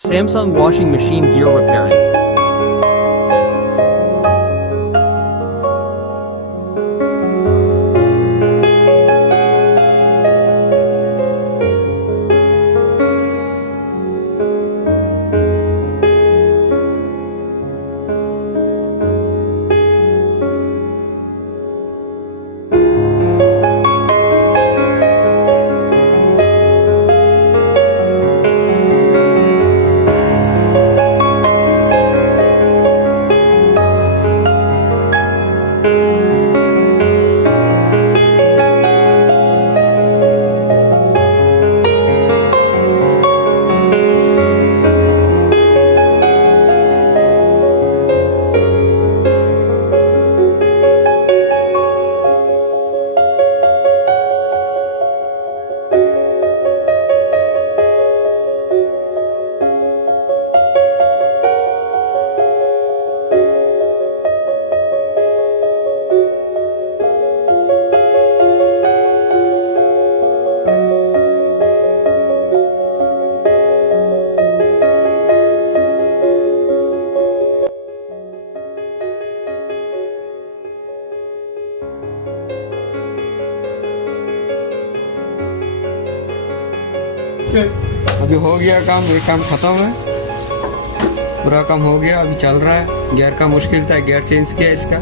Samsung washing machine gear repairing. अभी हो गया काम, एक काम खत्म है, पूरा काम हो गया, अभी चल रहा है। गियर का मुश्किल था, गियर चेंज किया इसका।